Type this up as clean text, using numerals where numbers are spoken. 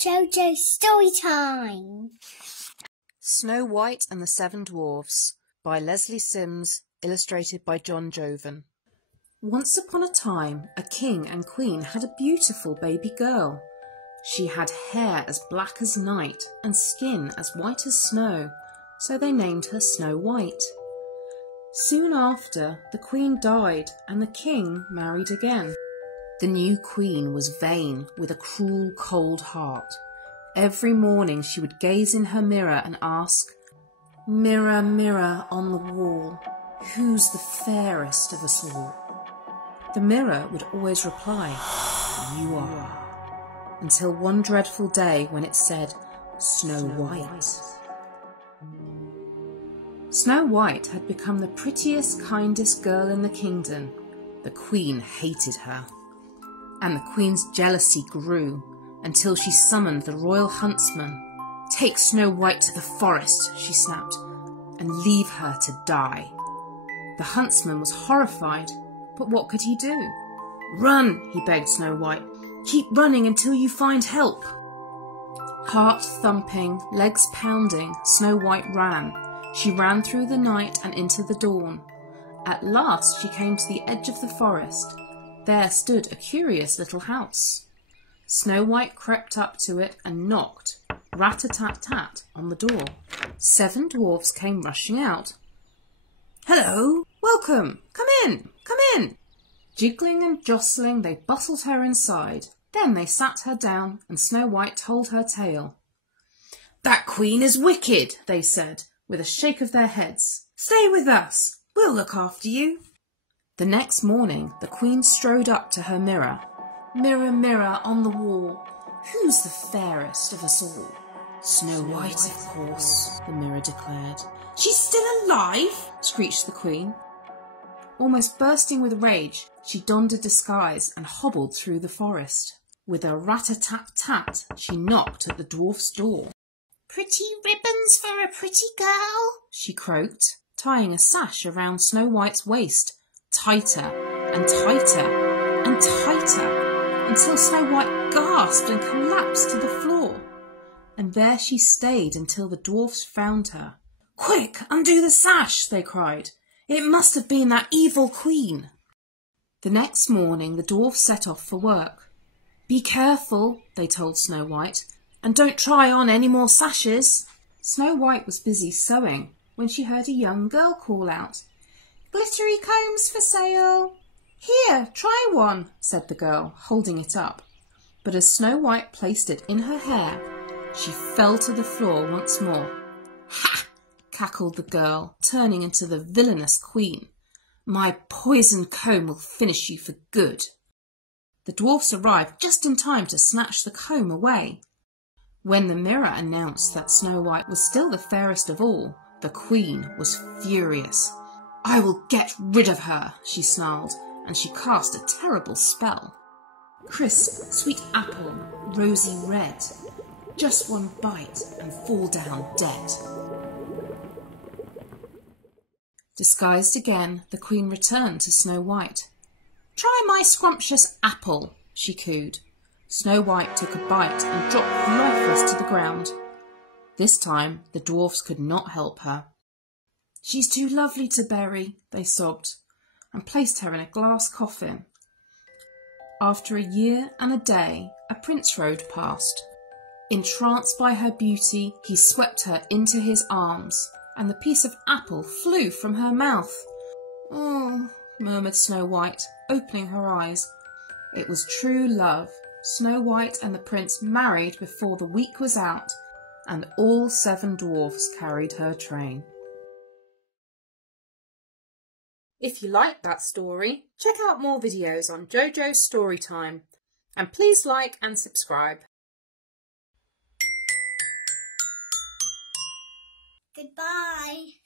JoJo story time. Snow White and the Seven Dwarfs by Lesley Sims, illustrated by Joven. Once upon a time, a king and queen had a beautiful baby girl. She had hair as black as night and skin as white as snow, so they named her Snow White. Soon after, the queen died and the king married again. The new queen was vain, with a cruel, cold heart. Every morning she would gaze in her mirror and ask, "Mirror, mirror on the wall, who's the fairest of us all?" The mirror would always reply, "You are," until one dreadful day when it said, "Snow White." Snow White had become the prettiest, kindest girl in the kingdom. The queen hated her, and the queen's jealousy grew until she summoned the royal huntsman. "Take Snow White to the forest," she snapped, "and leave her to die." The huntsman was horrified, but what could he do? "Run," he begged Snow White. "Keep running until you find help." Heart thumping, legs pounding, Snow White ran. She ran through the night and into the dawn. At last she came to the edge of the forest. There stood a curious little house. Snow White crept up to it and knocked, rat-a-tat-tat, on the door. 7 dwarfs came rushing out. "Hello, welcome, come in, come in." Jiggling and jostling, they bustled her inside. Then they sat her down and Snow White told her tale. "That queen is wicked," they said, with a shake of their heads. "Stay with us, we'll look after you." The next morning the queen strode up to her mirror. "Mirror, mirror on the wall, who's the fairest of us all?" "Snow White, of course," the mirror declared. "She's still alive?" screeched the queen. Almost bursting with rage, she donned a disguise and hobbled through the forest. With a rat-a-tat-tat, she knocked at the dwarf's door. "Pretty ribbons for a pretty girl," she croaked, tying a sash around Snow White's waist, tighter and tighter and tighter, until Snow White gasped and collapsed to the floor. And there she stayed until the dwarfs found her. "Quick, undo the sash," they cried. "It must have been that evil queen." The next morning the dwarfs set off for work. "Be careful," they told Snow White, "and don't try on any more sashes." Snow White was busy sewing when she heard a young girl call out, "Glittery combs for sale." "Here, try one," said the girl, holding it up. But as Snow White placed it in her hair, she fell to the floor once more. "Ha!" cackled the girl, turning into the villainous queen. "My poisoned comb will finish you for good." The dwarfs arrived just in time to snatch the comb away. When the mirror announced that Snow White was still the fairest of all, the queen was furious. "I will get rid of her," she snarled, and she cast a terrible spell. Crisp, sweet apple, rosy red. Just one bite and fall down dead. Disguised again, the queen returned to Snow White. "Try my scrumptious apple," she cooed. Snow White took a bite and dropped lifeless to the ground. This time the dwarfs could not help her. "She's too lovely to bury," they sobbed, and placed her in a glass coffin. After a year and a day, a prince rode past. Entranced by her beauty, he swept her into his arms, and the piece of apple flew from her mouth. "Oh," murmured Snow White, opening her eyes. It was true love. Snow White and the prince married before the week was out, and all 7 dwarfs carried her train. If you liked that story, check out more videos on JoJo's Storytime, and please like and subscribe. Goodbye.